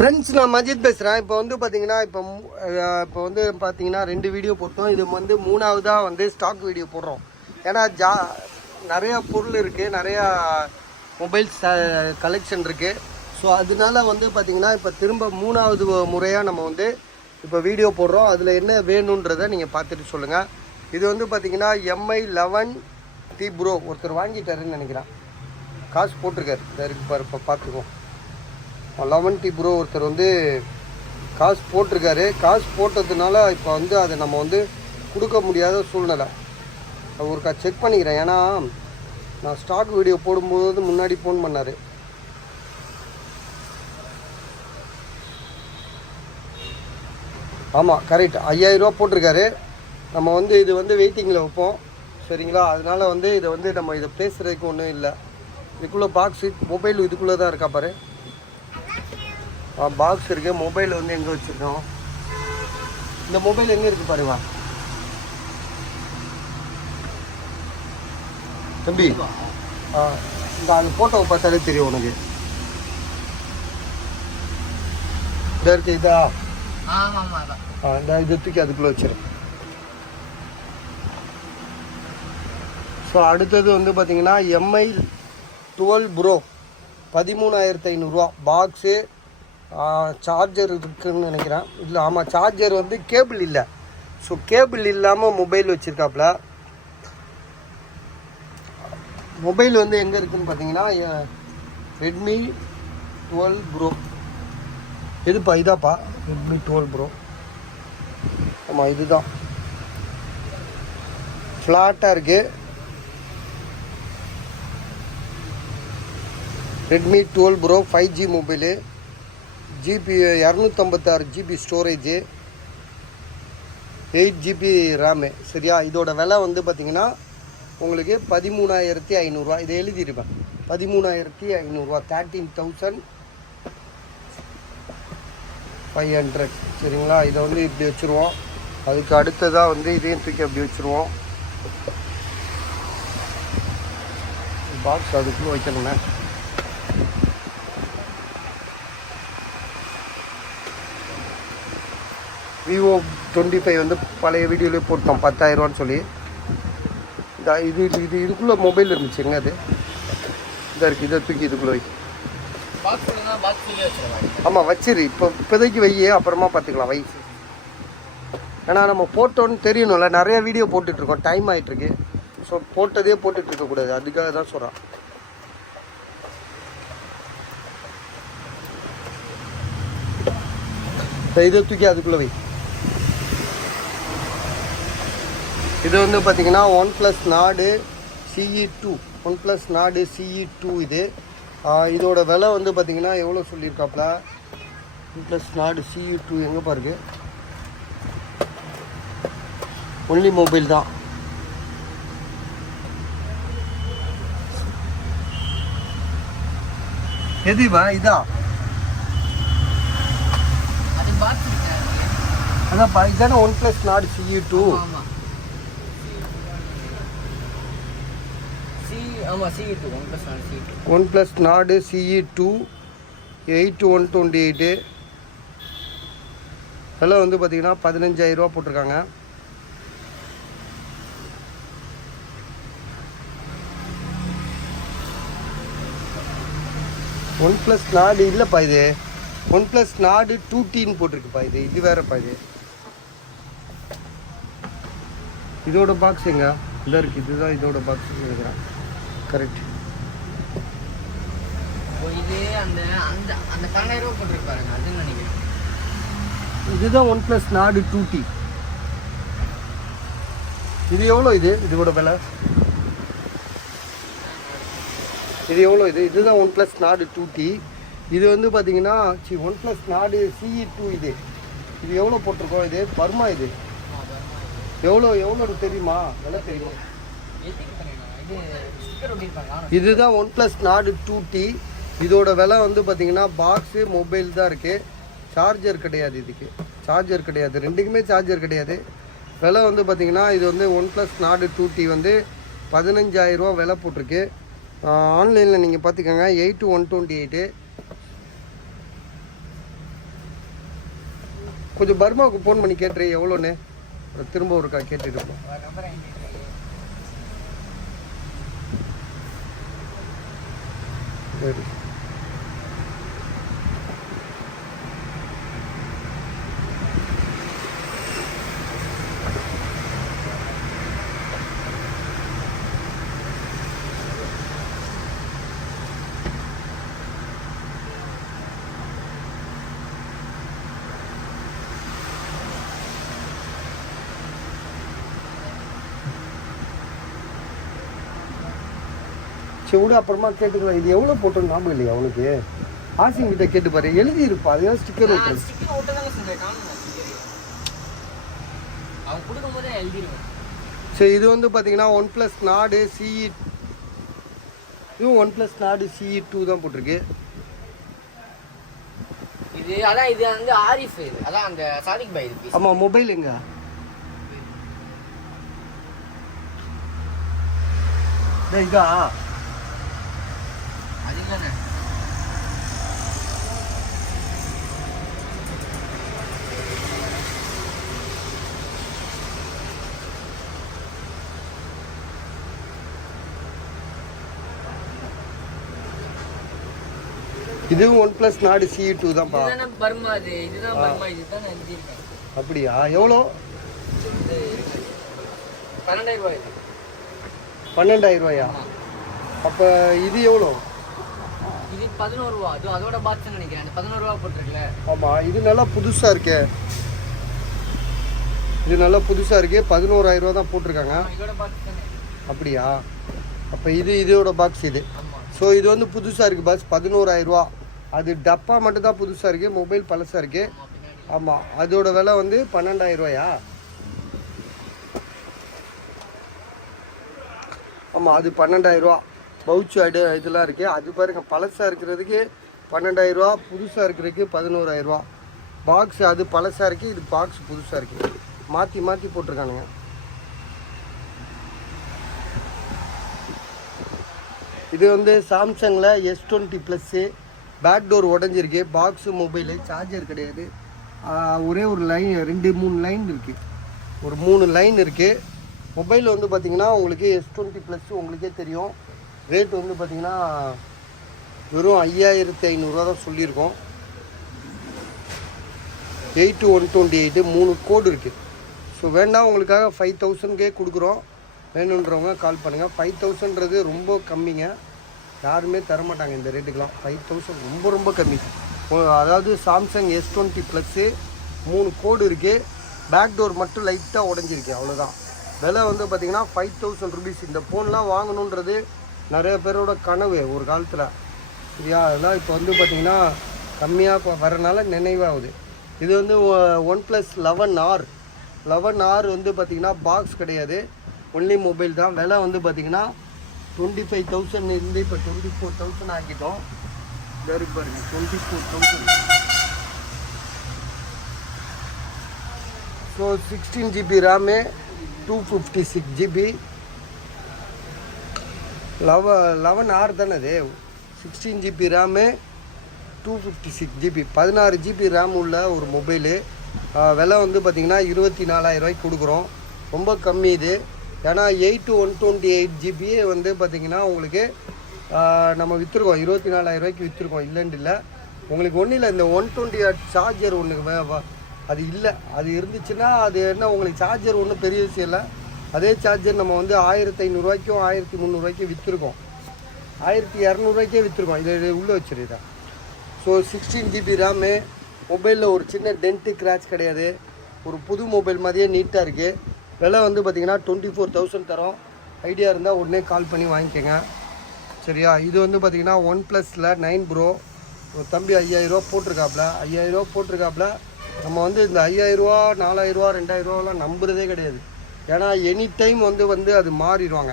Friends, நான் மஜித் பேசுகிறேன். இப்போ வந்து பார்த்தீங்கன்னா ரெண்டு வீடியோ போட்டோம். இது வந்து மூணாவதாக வந்து ஸ்டாக் வீடியோ போடுறோம். ஏன்னா நிறையா பொருள் இருக்குது, நிறையா மொபைல்ஸ் கலெக்ஷன் இருக்குது. ஸோ அதனால வந்து பார்த்திங்கன்னா இப்போ திரும்ப மூணாவது முறையாக நம்ம வந்து இப்போ வீடியோ போடுறோம். அதில் என்ன வேணுன்றதை நீங்கள் பார்த்துட்டு சொல்லுங்கள். இது வந்து பார்த்திங்கன்னா MI 11T ப்ரோ ஒருத்தர் வாங்கிட்டாருன்னு நினைக்கிறேன். காசு போட்டிருக்காரு, இதை இருக்கு பாரு, இப்போ பார்த்துக்கோ. 11T ப்ரோ ஒருத்தர் வந்து காசு போட்டிருக்காரு. காசு போட்டதுனால இப்போ வந்து அதை நம்ம வந்து கொடுக்க முடியாத சூழ்நிலை. ஒருக்கா செக் பண்ணிக்கிறேன். ஏன்னா நான் ஸ்டாக் வீடியோ போடும்போது முன்னாடி ஃபோன் பண்ணார். ஆமாம், கரெக்ட், 5000 ரூபா போட்டிருக்காரு. நம்ம வந்து இது வந்து வெயிட்டிங்கில் வைப்போம், சரிங்களா? அதனால் வந்து இதை வந்து நம்ம இதை பேசுகிறதுக்கு ஒன்றும் இல்லை. இதுக்குள்ளே பாக்ஸு, மொபைல் இதுக்குள்ளே தான் இருக்கா பாரு. பாக்ஸ் இருக்குது. மொபைல் வந்து எங்கே வச்சுருக்கோம்? இந்த மொபைல் எங்கே இருக்குது பாருவா தம்பி. இந்த அந்த ஃபோட்டோவை பார்த்தாலே தெரியும் உனக்கு. இதாக இருக்கு, இதா? இந்த இதை தூக்கி அதுக்குள்ளே வச்சிடும். ஸோ அடுத்தது வந்து பார்த்திங்கன்னா MI 12 ப்ரோ 13,500 ரூபா. பாக்ஸு, சார்ஜர் இருக்குதுன்னு நினைக்கிறேன். இல்லை, ஆமாம், சார்ஜர் வந்து கேபிள் இல்லை. ஸோ கேபிள் இல்லாமல் மொபைல் வச்சுருக்காப்புல. மொபைல் வந்து எங்கே இருக்குதுன்னு பார்த்தீங்கன்னா Redmi 12 ப்ரோ. எதுப்பா? இதாப்பா Redmi 12 ப்ரோ. ஆமாம், இதுதான். ஃப்ளாட்டாக இருக்குது. Redmi 12 bro 5G mobile. GB 256 GB storage, 8 GB RAM, சரியா? இதோட விலை வந்து பார்த்திங்கன்னா உங்களுக்கு 13,500 ரூபா. இதை எழுதியிருப்பேன், 13,500 ரூபா, 13,500, சரிங்களா? இதை வந்து இப்படி வச்சுருவோம். அதுக்கு அடுத்ததாக வந்து இதையும் தூக்கி அப்படி வச்சுருவோம். பாக்ஸ் அதுக்குள்ளே வைக்கணுங்க. Vivo 25 வந்து பழைய வீடியோலேயே போட்டோம் 10,000 ரூபான்னு சொல்லி. இதுக்குள்ளே மொபைல் இருந்துச்சுங்க. அது இதாக இருக்குது. இதை தூக்கி இதுக்குள்ளே வை. ஆமாம், வச்சிரு. இப்போதைக்கு வை, அப்புறமா பார்த்துக்கலாம், வை. ஏன்னா நம்ம போட்டோன்னு தெரியணும்ல. நிறைய வீடியோ போட்டுட்ருக்கோம், டைம் ஆகிட்டுருக்கு. ஸோ போட்டதே போட்டுட்ருக்கக்கூடாது, அதுக்காக தான் சொல்கிறேன். இதை தூக்கி அதுக்குள்ளே வை. இது வந்து பார்த்திங்கன்னா OnePlus Nord CE2, OnePlus Nord CE2 இது. இதோட விலை வந்து பார்த்திங்கன்னா எவ்வளோ சொல்லியிருக்காப்புல? OnePlus Nord CE2 எங்கே பாருங்க, ஒன்லி மொபைல் தான். எதுவா? இதா? அதான்ப்பா, இதுதானே OnePlus Nord CE2. OnePlus Nord CE2 8128. விலை வந்து பார்த்தீங்கன்னா 15,000 ரூபா போட்டிருக்காங்க. OnePlus Nord இல்லைப்பா, இது OnePlus Nord 2Tன்னு போட்டிருக்குப்பா. இது வேறப்பா. இதோட பாக்ஸ் எங்க இல்லை இருக்குது? இதுதான் இதோட பாக்ஸ் நினைக்கிறேன். கரெக்ட். இதுதான் OnePlus Nord 2T. இது எவ்வளோ? இதோட விலை இது எவ்வளோ? இதுதான் OnePlus Nord 2T. இது வந்து பார்த்தீங்கன்னா OnePlus Nord CE2. இது எவ்வளோ போட்டிருக்கோம்? இது பர்மா. இது எவ்வளோ தெரியுமா? விலை தெரியுமா? இதுதான் OnePlus Nord 2T. இதோட விலை வந்து பார்த்தீங்கன்னா பாக்ஸு, மொபைல் தான் இருக்குது. சார்ஜர் கிடையாது. இதுக்கு சார்ஜர் கிடையாது, ரெண்டுக்குமே சார்ஜர் கிடையாது. விலை வந்து பார்த்திங்கன்னா இது வந்து OnePlus Nord 2T வந்து 15,000 ரூபா விலை போட்டிருக்கு. ஆன்லைனில் நீங்கள் பார்த்துக்கோங்க. 8128 கொஞ்சம் பர்மாவுக்கு ஃபோன் பண்ணி கேட்டுரு எவ்வளோன்னு, திரும்ப ஒருக்கா கேட்டுட்டு இருப்போம். சரி விட அப்புறமா கேட்டுக்கலாம். இது எவ்வளோ போட்டோன்னு ஞாபகம் இல்லையா அவனுக்கு? ஆசிங் கிட்ட கேட்டு பாரு, எழுதி இருப்பா. அது ஸ்டிக்கர் ஓட்டுறது. சரி, இது வந்து பார்த்தீங்கன்னா OnePlus Nord CE, இதுவும் OnePlus Nord CE2 தான் போட்டிருக்கு. இது அதான், இது வந்து ஆரிஃப், இது அதான் அந்த சாதிக் பாய் இருக்கு. ஆமா, மொபைல் எங்க? இதா அதுதானே. இதுவும் OnePlus Nord CE2 தான் பா. இதுதானே பர்மா, இதுதான் பர்மா, இதுதான் எழுதி இருக்கேன். அப்படியா? எவ்வளோ? 12,000 ரூபாய். 12,000 ரூபாயா? அப்போ இது எவ்வளோ? இது 11 ரூபா. அது அதோட பாக்ஸ் நினைக்கிறேன். 11 ரூபா போட்டிருக்கல. ஆமாம், இது நல்லா புதுசாக இருக்கே. இது நல்லா புதுசாக இருக்கு. 11,000 ரூபா தான் போட்டிருக்காங்க. இதோட பாக்ஸ் தானே. அப்படியா? அப்போ இதோட பாக்ஸ் இது. ஸோ இது வந்து புதுசாக இருக்குது பாக்ஸ், 11,000 ரூபா. அது டப்பா மட்டும் தான் புதுசாக இருக்குது, மொபைல் பழசாக இருக்குது. ஆமாம், அதோட விலை வந்து 12,000 ரூபாயா? ஆமாம், அது 12,000 ரூபா. பவுச்சு இதெல்லாம் இருக்குது. அது பாருங்கள், பழசாக இருக்கிறதுக்கு 12,000 ரூபா, புதுசாக இருக்கிறதுக்கு 11,000 ரூபா. பாக்ஸ் அது பழசாக இருக்குது, இது பாக்ஸ் புதுசாக இருக்குது. மாற்றி மாற்றி போட்டிருக்கானுங்க. இது வந்து சாம்சங்கில் S20 பேக் டோர் உடஞ்சிருக்கு. பாக்ஸு மொபைலு, சார்ஜர் கிடையாது. ஒரே ஒரு லைன், 2-3 லைன் இருக்குது. ஒரு 3 லைன் இருக்குது. மொபைல் வந்து பார்த்திங்கன்னா உங்களுக்கு S20 உங்களுக்கே தெரியும். ரேட் வந்து பார்த்திங்கன்னா வெறும் 5,500 ரூபா தான் சொல்லியிருக்கோம். 8-128 3 கோடு இருக்குது. ஸோ வேண்டாம், உங்களுக்காக 5,000 கொடுக்குறோம். வேணுன்றவங்க கால் பண்ணுங்கள். 5,000ன்றது ரொம்ப கம்மிங்க, யாருமே தரமாட்டாங்க இந்த ரேட்டுக்கெலாம். 5,000 ரொம்ப ரொம்ப கம்மி. அதாவது சாம்சங் S20 3 கோடு இருக்குது. பேக் டோர் மட்டும் லைட்டாக உடஞ்சிருக்கு, அவ்வளோதான். விலை வந்து பார்த்திங்கன்னா 5,000 ருபீஸ். இந்த ஃபோன்லாம் வாங்கணுன்றது நிறைய பேரோட கனவு ஒரு காலத்தில், சரியா? அதெல்லாம் இப்போ வந்து பார்த்திங்கன்னா கம்மியாக வரனால நினைவாகுது. இது வந்து OnePlus 11R வந்து பார்த்திங்கன்னா பாக்ஸ் கிடையாது, ஒன்லி மொபைல் தான். விலை வந்து பார்த்திங்கன்னா 25,000 இருந்து இப்போ 24,000 ஆக்கிட்டோம். இருக்கு பாருங்க, 24,000. So 16 GB RAM, 256 GB. 11R தானே அது. 16 GB RAM, 256 GB, 16 GB RAM உள்ள ஒரு மொபைலு. விலை வந்து பார்த்திங்கன்னா 24,000 ரூபாய்க்கு கொடுக்குறோம். ரொம்ப கம்மி இது. ஏன்னா 8-128 GB வந்து பார்த்திங்கன்னா உங்களுக்கு நம்ம விற்றுருக்கோம், 24,000 ரூபாய்க்கு விற்றுருக்கோம். இல்லைன்னு இல்லை, உங்களுக்கு ஒன்றும் இல்லை. இந்த 120 சார்ஜர் ஒன்று அது இல்லை. அது இருந்துச்சுன்னா அது என்ன, உங்களுக்கு சார்ஜர் ஒன்றும் பெரிய விஷயம் இல்லை. அதே சார்ஜர் நம்ம வந்து 1,500 ரூபாய்க்கும் 1,300 ரூபாய்க்கும் விற்றுருக்கோம், 1,200 ரூபாய்க்கே விற்றுருக்கோம். இதை உள்ளே வச்சுருக்கேன். So 16 GB RAM. மொபைலில் ஒரு சின்ன டென்ட்டு கிராச் கிடையாது, ஒரு புது மொபைல் மாதிரியே நீட்டாக இருக்குது. விலை வந்து பார்த்திங்கன்னா 24,000 தரோம். ஐடியா இருந்தால் உடனே கால் பண்ணி வாங்கிக்கோங்க, சரியா? இது வந்து பார்த்திங்கன்னா OnePlusல 9 Pro. தம்பி 5,000 ரூபா போட்டிருக்காப்புல. 5,000 ரூபா போட்டிருக்காப்புல. நம்ம வந்து இந்த 5,000 ரூபா 4,000 ரூபா 2,000 ரூபாலாம் நம்புறதே கிடையாது. ஏன்னா எனி டைம் வந்து அது மாறிடுவாங்க,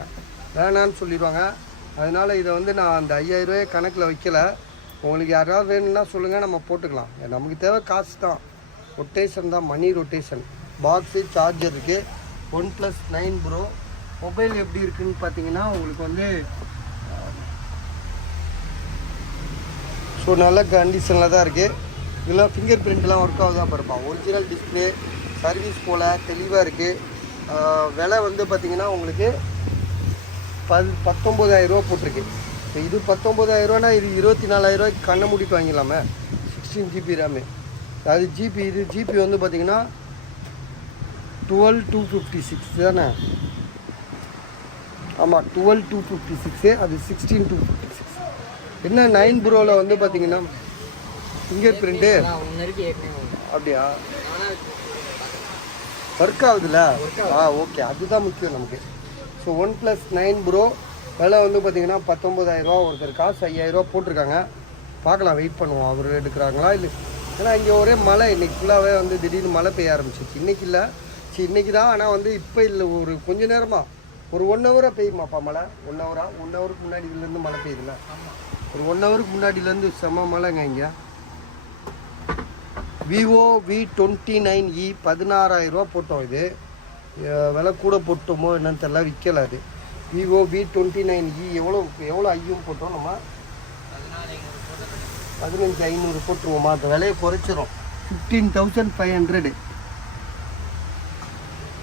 வேணான்னு சொல்லிடுவாங்க. அதனால் இதை வந்து நான் அந்த 5,000 ரூபாயை கணக்கில் வைக்கலை. உங்களுக்கு யாராவது வேணும்னா சொல்லுங்கள், நம்ம போட்டுக்கலாம். நமக்கு தேவை காசு தான், ரொட்டேஷன் தான், மணி ரொட்டேஷன். பாக்ஸு, சார்ஜர் இருக்குது. OnePlus 9 Pro மொபைல் எப்படி இருக்குன்னு பார்த்தீங்கன்னா உங்களுக்கு வந்து ஸோ நல்ல கண்டிஷனில் தான் இருக்குது. இதெல்லாம் ஃபிங்கர் பிரிண்ட்லாம் ஒர்க் ஆகுதா பாருப்பா. ஒரிஜினல் டிஸ்பிளே, சர்வீஸ் போல் தெளிவாக இருக்குது. விலை வந்து பார்த்திங்கன்னா உங்களுக்கு 19,000 ரூபா போட்டிருக்கு. இப்போ இது 19,000 இது 24,000 கண்ணை மூடிட்டு வாங்கிடலாமே. 16 GB ரேமு. அது ஜிபி, இது ஜிபி வந்து பார்த்திங்கன்னா 12,256 தானே? ஆமாம், 12,256. அது 16,256. என்ன 9 ப்ரோவில் வந்து பார்த்திங்கன்னா ஃபிங்கர் பிரிண்ட்டு அப்படியா ஒர்க் ஆகுதுல்ல? ஓகே, அதுதான் முக்கியம் நமக்கு. ஸோ OnePlus 9 ப்ரோ விலை வந்து பார்த்திங்கன்னா 19,000 ரூபா. ஒருத்தர் காசு 5,000 ரூபா போட்டிருக்காங்க. பார்க்கலாம், வெயிட் பண்ணுவோம் அவர் எடுக்கிறாங்களா இல்லை. ஏன்னா இங்கே ஒரே மழை, இன்றைக்கி ஃபுல்லாகவே வந்து திடீர்னு மழை பெய்ய ஆரம்பிச்சிச்சு. இன்றைக்கி இல்லை, இன்றைக்கி தான். ஆனால் வந்து இப்போ இல்லை, ஒரு கொஞ்ச நேரமாக ஒரு 1 ஹவராக பெய்யுமாப்பா மழை. 1 ஹவருக்கு முன்னாடி இதுலேருந்து மழை பெய்யுதுல்ல. ஒரு 1 ஹவருக்கு முன்னாடியிலேருந்து செம்ம மழைங்க இங்கே. விவோ V29e 16,000 ரூபா போட்டோம். இது விலை கூட போட்டோமோ என்னன்னு தெரியல, விற்கலை. அது விவோ V29e எவ்வளோ ஐயும் போட்டோம் நம்ம? 15,500 போட்டுருவோமா? அந்த விலையை குறைச்சிரும். 15,500.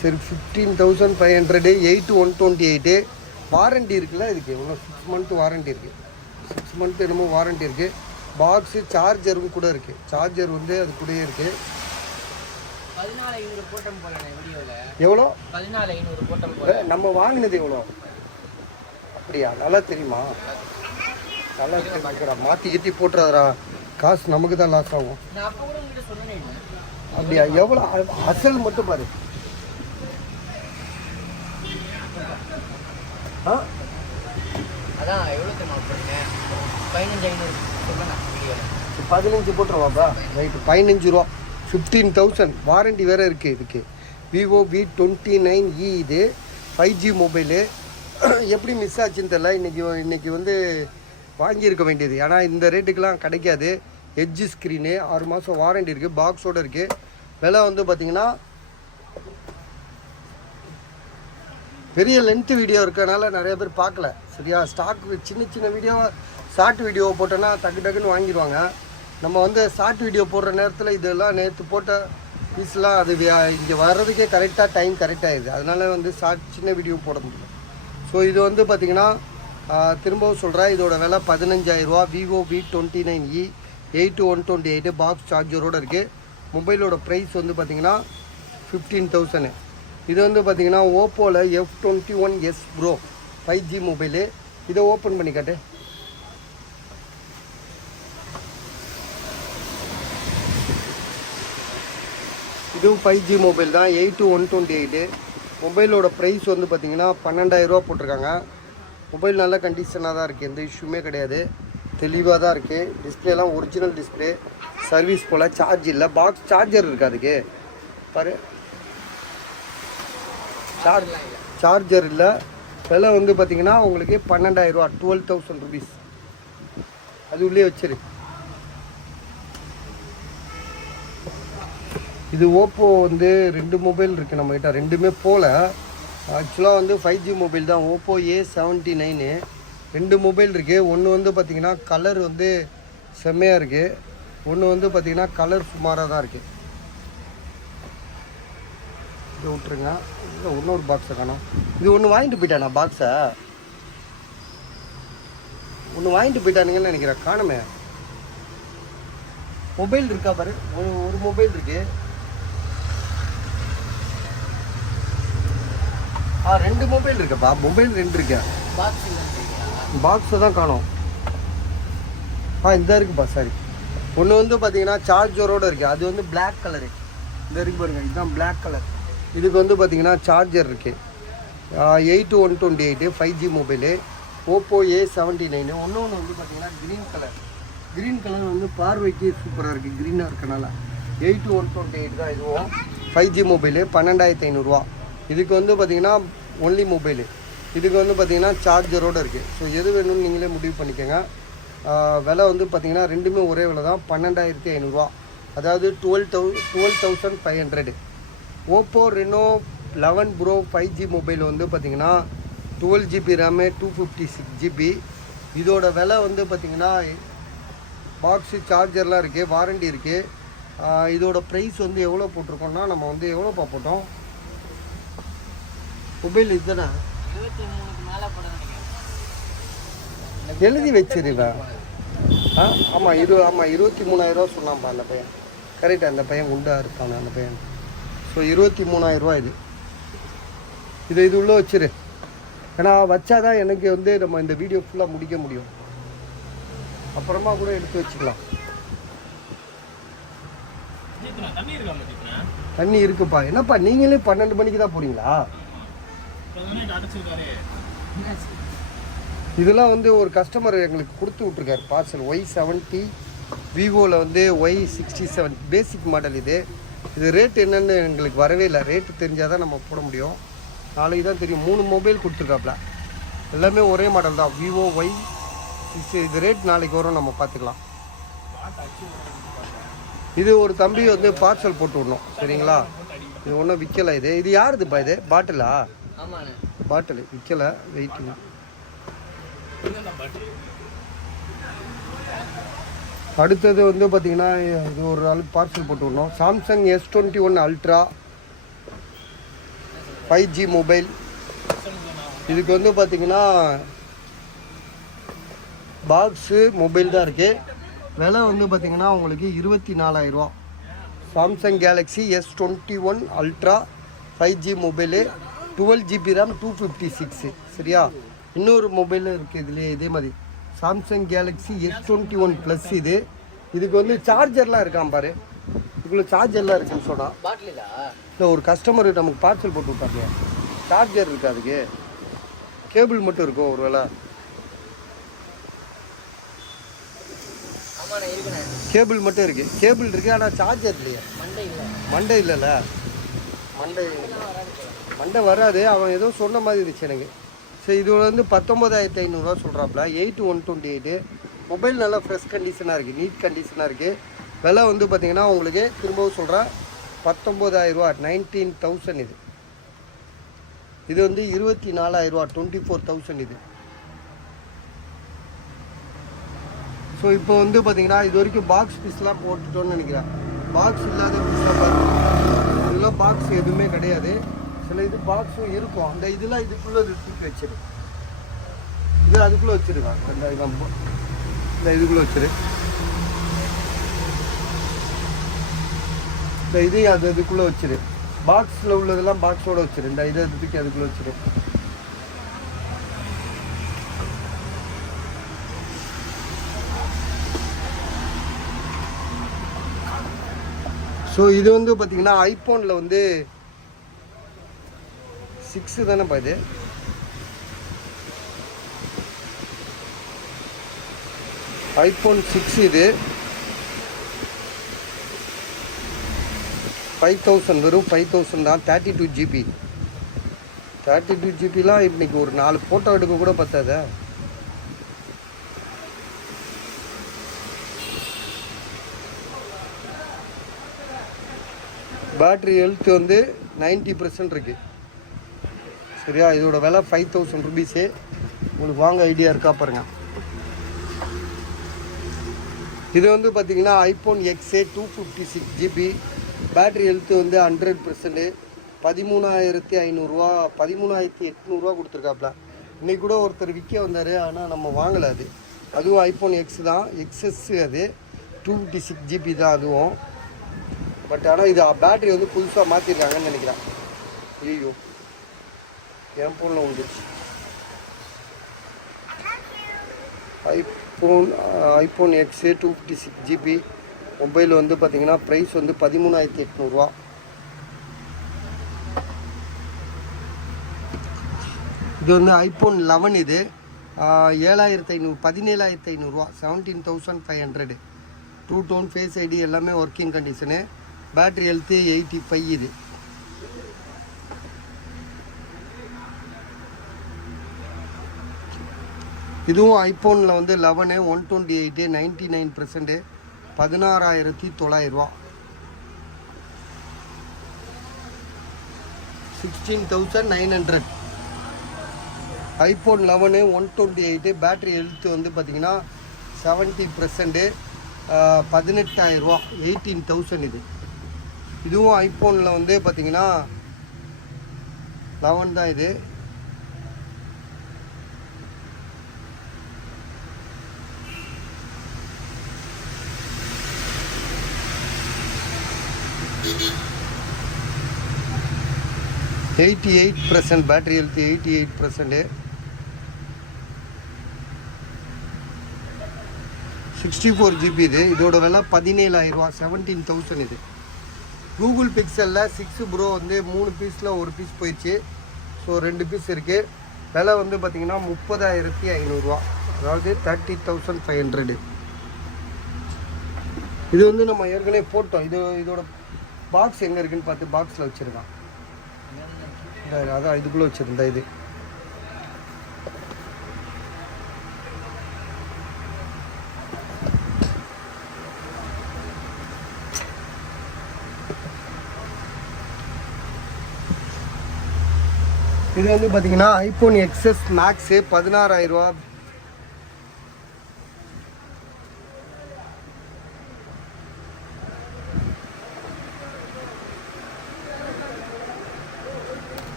சரி, 15,500. 8/128 வாரண்டி இருக்குல்ல இதுக்கு. எவ்வளோ 6 மந்த் வாரண்டி இருக்குது. 6 மந்த் என்னமோ வாரண்டி இருக்குது. பாக்ஸு சார்ஜரும் கூட இருக்குது. சார்ஜர் வந்து அது கூடயே இருக்குது. 14,500 போட்டம் போல வீடியோவில். எவ்வளோ? 14,500 போட்டம் போல. நம்ம வாங்கினது எவ்வளோ? அப்படியா? நல்லா தெரியுமா? நல்லா தெரியுமாக்கடா. மாற்றி கிட்டி போட்டுறாதரா, காசு நமக்கு தான் லாஸ் ஆகும். நான் அப்போ கூட உங்கள்கிட்ட சொன்னேன். அப்படியா? எவ்வளோ அசல் மட்டும் பாரு. அதான் எவ்வளோ தெரியுமா போட்டேன்? 15,500 சொன்னேன் வீடியோவில். 15 போட்டுருவாப்பா. ரைட்டு, 15 ரூபா. 15,000 வாரண்டி வேறு இருக்குது இதுக்கு. விவோ V29e இது 5G மொபைலு. எப்படி மிஸ் ஆச்சுன்னு தெரியல. இன்றைக்கி வந்து வாங்கியிருக்க வேண்டியது. ஏன்னா இந்த ரேட்டுக்கெலாம் கிடைக்காது. எட்ஜு ஸ்க்ரீனு, 6 மாதம் வாரண்டி இருக்குது, பாக்ஸோடு இருக்குது. விலை வந்து பார்த்திங்கன்னா பெரிய லென்த்து வீடியோ இருக்கனால நிறைய பேர் பார்க்கல. சரியா? ஸ்டாக் சின்ன வீடியோவை ஷார்ட் வீடியோவை போட்டோன்னா டக்குன்னு வாங்கிடுவாங்க. நம்ம வந்து ஷார்ட் வீடியோ போடுற நேரத்தில் இதெல்லாம் நேற்று போட்ட பீஸ்லாம் அது இங்கே வர்றதுக்கே கரெக்டாக டைம் கரெக்டாகிடுது. அதனால வந்து சின்ன வீடியோ போட முடியல. ஸோ இது வந்து பார்த்திங்கன்னா திரும்பவும் சொல்கிறேன், இதோட விலை 15,000 ரூபா. விவோ V29e 8/128 பாக்ஸ் சார்ஜரோடு இருக்குது. மொபைலோட ப்ரைஸ் வந்து பார்த்திங்கன்னா 15,000. இது வந்து பார்த்திங்கன்னா ஓப்போவில் F21s ப்ரோ 5G மொபைலு. இதை ஓப்பன் பண்ணி காட்டு. இதுவும் 5G மொபைல் தான். 8/128. மொபைலோட ப்ரைஸ் வந்து பார்த்திங்கன்னா 12,000 ரூபா போட்டிருக்காங்க. மொபைல் நல்ல கண்டிஷனாக தான் இருக்குது, எந்த இஷ்யூமே கிடையாது, தெளிவாக தான் இருக்குது. டிஸ்பிளேலாம் ஒரிஜினல் டிஸ்பிளே, சர்வீஸ் போல். சார்ஜ் இல்லை, பாக்ஸ் சார்ஜர் இருக்குது அதுக்கு பாரு. சார்ஜர் இல்லை. விலை வந்து பார்த்திங்கன்னா உங்களுக்கு 12,000 ரூபா, 12,000 ருபீஸ். அது உள்ளே வச்சிரு. இது ஓப்போ வந்து 2 மொபைல் இருக்குது நம்மக்கிட்ட, ரெண்டுமே போல். ஆக்சுவலாக வந்து 5G மொபைல் தான். ஓப்போ A79 2 மொபைல் இருக்குது. ஒன்று வந்து பார்த்திங்கன்னா கலர் வந்து செம்மையாக இருக்குது, ஒன்று வந்து பார்த்திங்கன்னா கலர் சுமாராக தான் இருக்குது. இதை விட்டுருங்க. இல்லை, இன்னொரு பாக்ஸை காணோம். இது ஒன்று வாங்கிட்டு போயிட்டானா? பாக்ஸை ஒன்று வாங்கிட்டு போயிட்டானுங்கன்னு நினைக்கிறேன். காணுமே. மொபைல் இருக்கா பாரு, ஒரு மொபைல் இருக்குது. 2 மொபைல் இருக்குப்பா. மொபைல் 2 இருக்கா? பாக்ஸை தான் காணோம். இந்த இருக்குப்பா. சாரி, ஒன்று வந்து பார்த்தீங்கன்னா சார்ஜரோடு இருக்குது. அது வந்து பிளாக் கலரு. இந்த இருக்கு பாருங்க, இதுதான் பிளாக் கலர். இதுக்கு வந்து பார்த்தீங்கன்னா சார்ஜர் இருக்குது. 8/128 5G மொபைலு. Oppo A79. ஒன்று வந்து பார்த்தீங்கன்னா க்ரீன் கலர் வந்து பார்வைக்கு சூப்பராக இருக்குது, க்ரீனாக இருக்கனால. 8/128 தான் இதுவும். 5G மொபைலு 12,500 ரூபா. இதுக்கு வந்து பார்த்திங்கன்னா ஒன்லி மொபைலு. இதுக்கு வந்து பார்த்திங்கன்னா சார்ஜரோடு இருக்குது. ஸோ எது வேணும்னு நீங்களே முடிவு பண்ணிக்கோங்க. விலை வந்து பார்த்திங்கன்னா ரெண்டுமே ஒரே விலை தான், 12,500 ரூபா. அதாவது 12,500. Oppo Reno 11 bro 5G mobile வந்து பார்த்திங்கன்னா 12 GB ரேமு, 256 GB. இதோட விலை வந்து பார்த்திங்கன்னா பாக்ஸு சார்ஜர்லாம் இருக்குது, வாரண்டி இருக்குது. இதோட ப்ரைஸ் வந்து எவ்வளோ போட்டிருக்கோம்னா நம்ம வந்து எவ்வளோப்பா போட்டோம் மொபைல் இதுதானே 23க்கு மேலே போட நினைக்கிறேன். எழுதி வச்சிருவேன். ஆமாம் 23,000 சொன்னான்ப்பா அந்த பையன். கரெக்டாக அந்த பையன் குண்டாக இருப்பாங்க அந்த பையன். ஸோ 23,000 இது உள்ளே வச்சிரு. ஏன்னா வச்சாதான் எனக்கு வந்து நம்ம இந்த வீடியோ ஃபுல்லாக முடிக்க முடியும். அப்புறமா கூட எடுத்து வச்சுக்கலாம். தண்ணி இருக்குப்பா. என்னப்பா நீங்களே 12 மணிக்கு தான் போறீங்களா? இதெல்லாம் வந்து ஒரு கஸ்டமர் எங்களுக்கு கொடுத்து விட்ருக்காரு பார்சல். Y70 விவோவில் வந்து Y67 பேசிக் மாடல். இது ரேட் என்னன்னு எங்களுக்கு வரவே இல்லை. ரேட்டு தெரிஞ்சால் தான் நம்ம போட முடியும். நாளைக்கு தான் தெரியும். 3 மொபைல் கொடுத்துருக்காப்புல, எல்லாமே ஒரே மாடல் தான், விவோ Y60. இது ரேட் நாளைக்கு வரும், நம்ம பார்த்துக்கலாம். இது ஒரு தம்பி வந்து பார்சல் போட்டு விடணும், சரிங்களா? இது ஒன்றும் விற்கலை. இது யாருதுப்பா? இது பாட்டிலா? ஆமாண்ணே, பாட்டில் விற்கலை, வெயிட்டிங். அடுத்தது வந்து பார்த்தீங்கன்னா இது ஒரு ஆளுக்கு பார்சல் போட்டு விடணும். Samsung S21 ultra 5G mobile. இதுக்கு வந்து பார்த்தீங்கன்னா பாக்ஸு மொபைல் தான் இருக்குது. விலை வந்து பார்த்தீங்கன்னா உங்களுக்கு 24,000. Samsung Galaxy S21 ultra 5G mobile, 12GB RAM 256. சரியா? இன்னொரு மொபைல் இருக்குது இதுலேயே இதே மாதிரி, சாம்சங் கேலக்ஸி S21 ப்ளஸ். இதுக்கு வந்து சார்ஜர்லாம் இருக்கான் பாரு. இதுக்குள்ள சார்ஜர்லாம் இருக்குன்னு சொன்னால் பாட்டிலா இல்லை, ஒரு கஸ்டமர் நமக்கு பார்சல் போட்டு விட்டாங்க. சார்ஜர் இருக்குது, அதுக்கு கேபிள் மட்டும் இருக்கும் ஒரு வேளை. ஆமாண்ணே இருக்குண்ணே, கேபிள் மட்டும் இருக்குது. கேபிள் இருக்குது, ஆனால் சார்ஜர் இல்லையா? மண்டை இல்லைல்ல, மண்டை வராது. அவன் ஏதோ சொன்ன மாதிரி இருந்துச்சு எனக்கு. சரி, இது வந்து 19,500 சொல்கிறாப்புல. 8128. மொபைல் நல்லா ஃப்ரெஷ் கண்டிஷனாக இருக்குது, நீட் கண்டிஷனாக இருக்குது. விலை வந்து பார்த்தீங்கன்னா உங்களுக்கு திரும்பவும் சொல்கிறேன் 19,000, 19,000. இது வந்து 24,000, 24,000. ஸோ இப்போ வந்து பார்த்தீங்கன்னா இது வரைக்கும் பாக்ஸ் பீஸ்லாம் போட்டுட்டோன்னு நினைக்கிறேன். பாக்ஸ் இல்லாத பீஸ்லாம் பார்த்து இதெல்லாம் பாக்ஸ் எதுவுமே கிடையாது. சில இது பாக்ஸும் இருக்கும். அந்த இதெல்லாம் இதுக்குள்ளே தூக்கி வச்சிரு. இது அதுக்குள்ளே வச்சுருக்கான். இந்த இதுக்குள்ளே வச்சிரு. இந்த இது அதுக்குள்ளே வச்சிரு. பாக்ஸில் உள்ளதெல்லாம் பாக்ஸோடு வச்சிரு. இந்த இதை தூக்கி அதுக்குள்ளே வச்சிரு. ஸோ இது வந்து பார்த்தீங்கன்னா ஐஃபோனில் வந்து 6 தானேப்பா இது. ஐஃபோன் 6 இது 5,000, வெறும் 5,000 தான். 32GB. 32GBலாம் இன்னைக்கு ஒரு 4 ஃபோட்டோ எடுக்க கூட பத்தாத. பேட்ரி ஹெல்த் வந்து 90% இருக்கு. சரியா? இதோட விலை 5,000 ருபீஸு. உங்களுக்கு வாங்க ஐடியா இருக்கா பாருங்க. இது வந்து பார்த்தீங்கன்னா iPhone XA 256GB. Battery health வந்து 100%. 13,500 13,800 கொடுத்துருக்காப்புல. இன்னைக்கு கூட ஒருத்தர் விற்க வந்தார், ஆனால் நம்ம வாங்கலை. அதுவும் ஐஃபோன் X தான், XS. அது 256GB தான் அதுவும். பட் ஆனால் இது பேட்ரி வந்து புதுசாக மாற்றிருக்காங்கன்னு நினைக்கிறேன். ஐயோ, என் ஃபோனில் வந்துடுச்சு. ஐஃபோன் XA 256GB மொபைல் வந்து பார்த்தீங்கன்னா ப்ரைஸ் வந்து 13,800. இது வந்து ஐஃபோன் 11. இது 7,500 17,500, 17,500. 2 டோன் ஃபேஸ் ஐடி எல்லாமே ஒர்க்கிங் கண்டிஷனு. Battery health 85. இதுவும் ஐஃபோனில் வந்து 11 128 99%. 16,900. 16,900. ஐஃபோன் 11 128. பேட்ரி ஹெல்த் வந்து பார்த்தீங்கன்னா 70%. 18,000 18,000 இது. இதுவும் ஐஃபோனில் வந்து பார்த்தீங்கன்னா 11 தான் இது. %88 பேட்டரி ஹெல்த் 88%. 64 GB இது. இதோட விலை 17,000 17,000 இது. கூகுள் பிக்சலில் 6 ப்ரோ வந்து 3 பீஸில் 1 பீஸ் போயிடுச்சு. ஸோ 2 பீஸ் இருக்குது. விலை வந்து பார்த்திங்கன்னா 30,500, அதாவது 30,500. இது வந்து நம்ம ஏற்கனவே போட்டோம். இதோட பாக்ஸ் எங்கே இருக்குன்னு பார்த்து பாக்ஸில் வச்சுருக்கான். அதான் இதுக்குள்ளே வச்சுருந்தா இது. இது வந்து பார்த்தீங்கன்னா iPhone XS Max 16,000.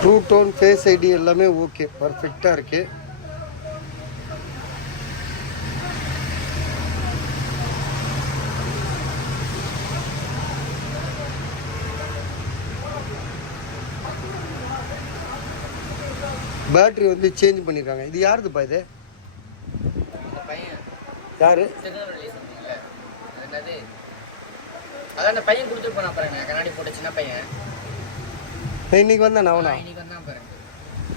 True tone, face ID எல்லாமே ஓகே, பர்ஃபெக்டாக இருக்குது. பேட்ரி வந்து சேஞ்ச் பண்ணியிருக்காங்க. இது யாருதுப்பா இது? யாரு? அதான் பையன் கொடுத்துட்டு போனா பாருங்க, கண்ணாடி போட்ட சின்ன பையன். இன்னைக்கு வந்தான் அவனா?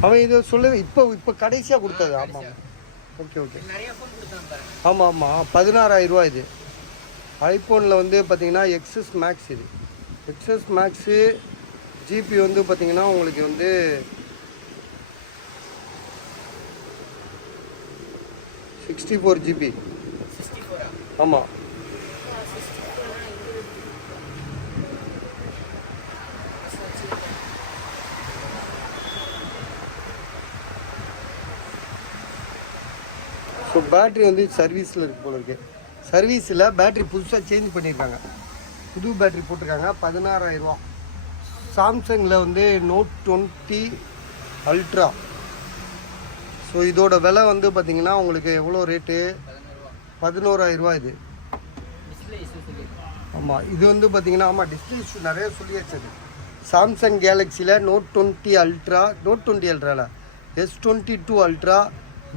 அவன் இதை சொல்ல இப்போ கடைசியாக கொடுத்தது. ஆமாம், ஓகே ஓகே. ஆமாம் ஆமாம், 16,000 இது. ஐஃபோனில் வந்து பார்த்தீங்கன்னா XS மேக்ஸ். இது XS மேக்ஸு. ஜிபி வந்து பார்த்தீங்கன்னா உங்களுக்கு வந்து 64 GB. ஆமாம். ஸோ பேட்ரி வந்து சர்வீஸில் இருக்கு போல இருக்கு. சர்வீஸில் பேட்ரி புதுசாக சேஞ்ச் பண்ணியிருக்காங்க. புது பேட்ரி போட்டிருக்காங்க. 16,000. சாம்சங்கில் வந்து Note 20 Ultra. ஸோ இதோட விலை வந்து பார்த்தீங்கன்னா உங்களுக்கு எவ்வளோ ரேட்டு? 11,000 இது. ஆமாம், இது வந்து பார்த்தீங்கன்னா ஆமாம் டிஸ்பிளே இஷ்யூ நிறைய சொல்லியாச்சு. சாம்சங் கேலக்ஸியில் Note 20 Ultra, Note 20 Ultraவில் S22 Ultra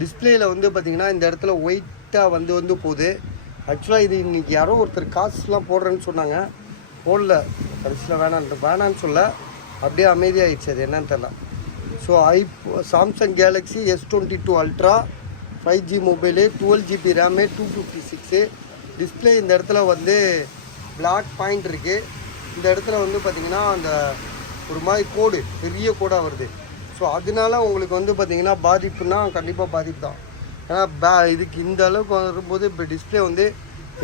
டிஸ்பிளேயில் வந்து பார்த்தீங்கன்னா இந்த இடத்துல ஒயிட்டாக வந்து போகுது. ஆக்சுவலாக இது இன்றைக்கி யாரோ ஒருத்தர் காசுலாம் போடுறேன்னு சொன்னாங்க, போடல. கடைசியில் வேணான்னு சொல்ல அப்படியே அமைதியாகிடுச்சு. அது என்னன்னு தெரில. So Samsung Galaxy S22 Ultra 5G mobile, 12 GB RAM, 256. Display இந்த இடத்துல வந்து பிளாக் பாயிண்ட் இருக்குது. இந்த இடத்துல வந்து பார்த்திங்கன்னா அந்த ஒரு மாதிரி கோடு, பெரிய கோடாக வருது. ஸோ அதனால உங்களுக்கு வந்து பார்த்திங்கன்னா பாதிப்புனா கண்டிப்பாக பாதிப்பு தான். ஏன்னா இதுக்கு இந்த அளவுக்கு வரும்போது இப்போ டிஸ்பிளே வந்து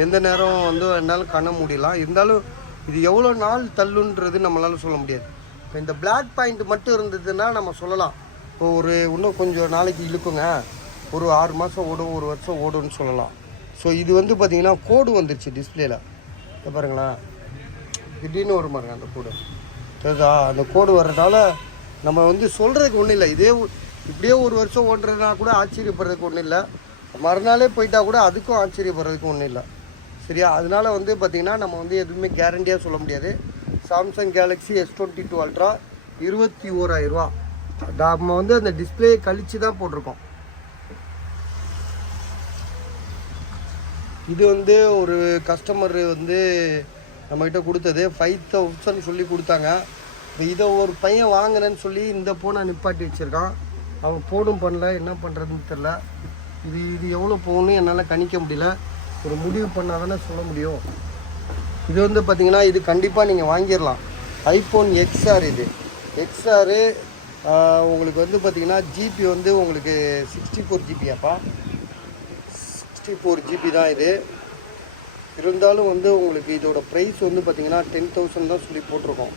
எந்த நேரம் வந்து என்னாலும் கண்ண முடியலாம். இருந்தாலும் இது எவ்வளோ நாள் தள்ளுன்றது நம்மளால சொல்ல முடியாது. இப்போ இந்த பிளாக் பாயிண்ட் மட்டும் இருந்ததுன்னா நம்ம சொல்லலாம், இப்போ இன்னும் கொஞ்சம் நாளைக்கு இழுக்குங்க, ஒரு 6 மாதம் ஓடும், 1 வருஷம் ஓடும்னு சொல்லலாம். ஸோ இது வந்து பார்த்திங்கன்னா கோடு வந்துருச்சு டிஸ்பிளேயில். இப்போ பாருங்களேன், திடீர்னு ஒரு பாருங்க அந்த கோடு சரிதா. அந்த கோடு வர்றதால நம்ம வந்து சொல்கிறதுக்கு ஒன்றும் இல்லை. இப்படியே 1 வருஷம் ஓடுறதுனா கூட ஆச்சரியப்படுறதுக்கு ஒன்றும் இல்லை. மறுநாளே போயிட்டா கூட அதுக்கும் ஆச்சரியப்படுறதுக்கு ஒன்றும் இல்லை. சரியா? அதனால வந்து பார்த்திங்கன்னா நம்ம வந்து எதுவுமே கேரண்டியாக சொல்ல முடியாது. Samsung Galaxy S22 Ultra 21,000. நம்ம வந்து அந்த டிஸ்பிளே கழித்து தான் போட்டிருக்கோம். இது வந்து ஒரு கஸ்டமர் வந்து நம்மகிட்ட கொடுத்தது 5,000 சொல்லி கொடுத்தாங்க. இப்போ இதை ஒரு பையன் வாங்குறேன்னு சொல்லி இந்த ஃபோனை நிப்பாட்டி வச்சுருக்கான். அவன் ஃபோனும் பண்ணல, என்ன பண்ணுறதுன்னு தெரில. இது எவ்வளோ போகணும்னு என்னால் கணிக்க முடியல. ஒரு முடிவு பண்ணால் தானே சொல்ல முடியும். இது வந்து பார்த்திங்கன்னா இது கண்டிப்பாக நீங்கள் வாங்கிடலாம். IPhone XR. இது XR உங்களுக்கு வந்து பார்த்திங்கன்னா ஜிபி வந்து உங்களுக்கு 64 GB. 64 GB தான் இது. இருந்தாலும் வந்து உங்களுக்கு இதோட ப்ரைஸ் வந்து பார்த்திங்கன்னா 10,000 தான் சொல்லி போட்டிருக்கோம்.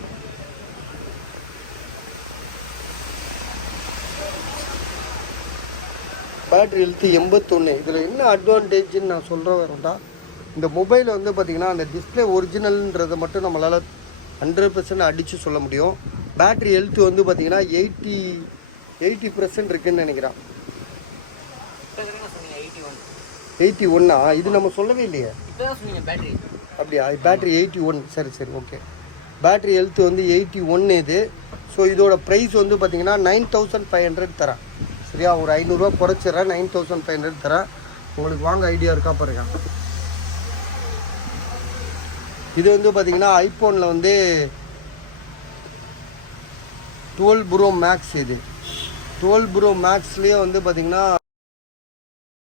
Battery health 81. இதில் என்ன அட்வான்டேஜ்னு நான் சொல்கிற வரேன்டா, இந்த மொபைல் வந்து பார்த்திங்கன்னா அந்த டிஸ்பிளே ஒரிஜினல்ன்றதை மட்டும் நம்மளால் 100% அடித்து சொல்ல முடியும். பேட்ரி ஹெல்த்து வந்து பார்த்திங்கன்னா 80% இருக்குதுன்னு நினைக்கிறேன். 81. இது நம்ம சொல்லவே இல்லையே. அப்படியா? பேட்ரி 81. சரி ஓகே. பேட்ரி ஹெல்த்து வந்து 81 இது. ஸோ இதோட ப்ரைஸ் வந்து பார்த்திங்கன்னா 9500 தரேன். சரியா? ஒரு 500 ரூபா குறைச்சிட்றேன். 9500 தரேன். உங்களுக்கு வாங்க ஐடியா இருக்கா பாருங்க. இது வந்து பார்த்திங்கன்னா ஐஃபோனில் வந்து 12 ப்ரோ மேக்ஸ். இது 12 ப்ரோ மேக்ஸ்லேயே வந்து பார்த்திங்கன்னா